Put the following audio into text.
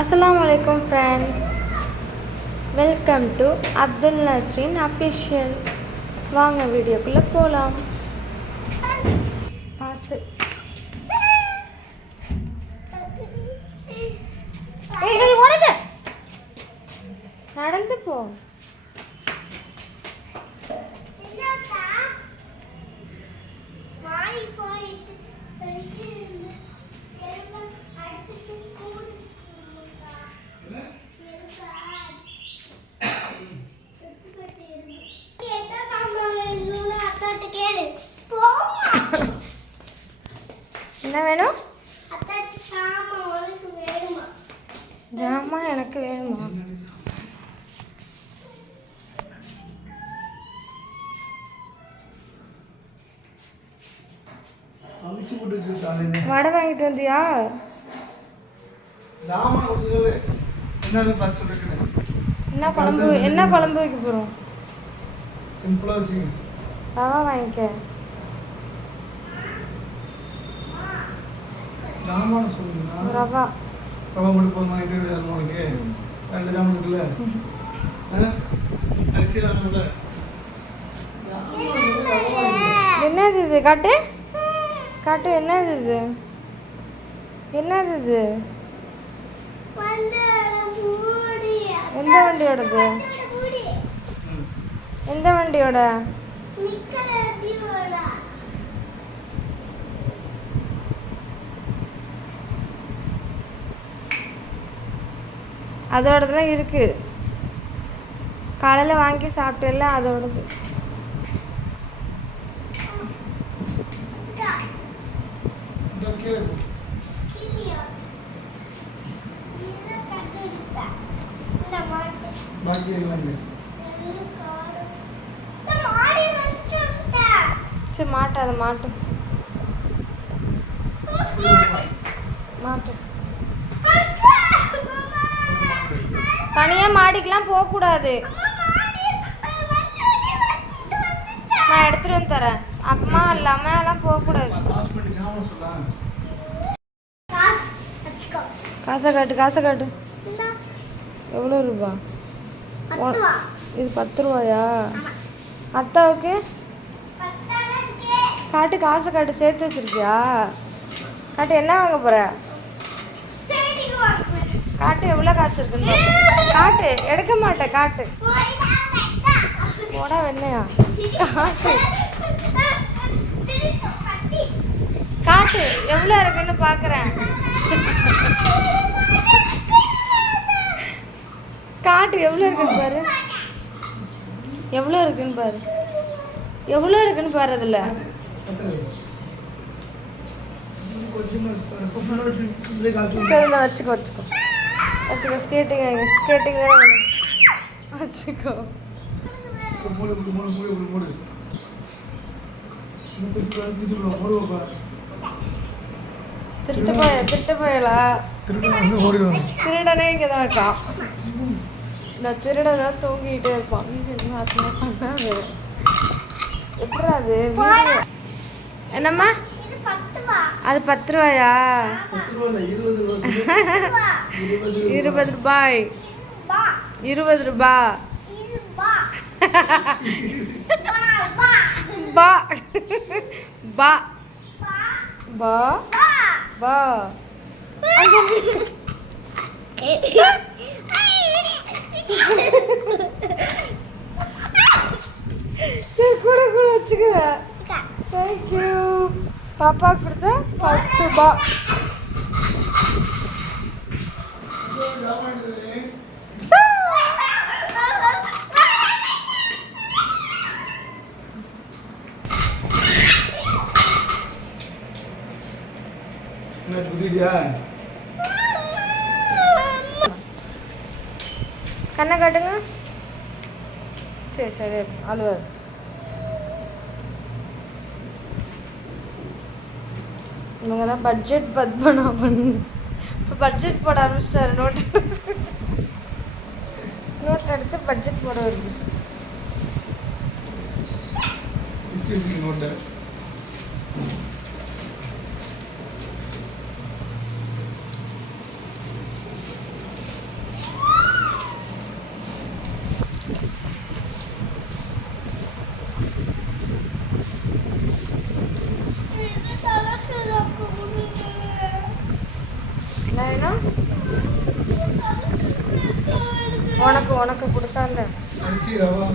Assalamualaikum friends, welcome to Abdul Nasreen official. வாங்க வீடியோக்குள்ள போலாம். பார்த்து ஏய் ஓடுங்க, நடந்து போ. என்ன வேணும்? ஜாமான் எனக்கு வேணுமா? வடை வாங்கிட்டு வந்தியா? என்ன குழம்பு வைக்க போறோம்? சிம்பிளா வச்சுங்க. ரவா வாங்கிக்க. ஜாமான் சொல்லுங்க. ரவா மட்டும் போதுமா? இன்டர்வியூ ஜாமானுக்கு 2 ஜாமான் இருக்குல்ல? அரிசி வாங்கல. என்னது இது? காட்டு காட்டு. என்னது இது? என்னது இது? எந்த வண்டியோடது? எந்த வண்டியோட? அதோடதுலாம் இருக்கு. காலையில் வாங்கி சாப்பிட்டேல்ல, அதோடது. சரி மாட்டு, அதை மாட்டு மாட்டு. தனியாக மாடிக்கெலாம் போகக்கூடாது. நான் எடுத்துகிட்டு வந்து தரேன். அம்மா இல்லாமல் எல்லாம் போகக்கூடாது. காசை காட்டு, காசை காட்டு. எவ்வளோ ரூபா? இது 10 ரூபாயா? அத்தாவுக்கு காட்டு, காசை காட்டு. சேர்த்து வச்சிருக்கியா? காட்டு. என்ன வாங்க போற? காட்டு. எவ்வளோ காசு இருக்குன்னு காட்டு. எடுக்க மாட்டேன். காட்டு. போடா வெண்ணையா. காட்டு காட்டு. எவ்வளோ இருக்குன்னு பார்க்குறேன். காட்டு. எவ்வளோ இருக்குன்னு பாரு. எவ்வளோ இருக்குன்னு பாரு. எவ்வளோ இருக்குன்னு பாரு. அதில் சரி, வச்சுக்கோ வச்சுக்கோ வச்சுக்கோ. ஸ்கேட்டிங் ஸ்கேட்டிங் தானே வேணும். வச்சுக்கோ. திருட்டு போயலா? திருடனே இங்கே தான் இருக்கான். இந்த திருடன் தான் தூங்கிட்டே இருப்பான். பண்ணாது. எப்படி அது? என்னம்மா அது? 10 ரூபாயா? 20 ரூபாய். 20 ரூபா. பா பா பா பா. சரி, கூட கூட வச்சுக்க. தேங்க்யூ. பாப்பா கொடுத்த 10 ரூபா. கண்ணை காட்டுங்க. சரி சரி, அழுவாது. இவங்க தான் பட்ஜெட் பத்மநாபன். இப்போ பட்ஜெட் போட ஆரம்பிச்சிட்டாரு. நோட் எடுத்து பட்ஜெட் போட வருது. என்ன வேணும்? உனக்கு உனக்கு கொடுத்தால அரிசி ரவா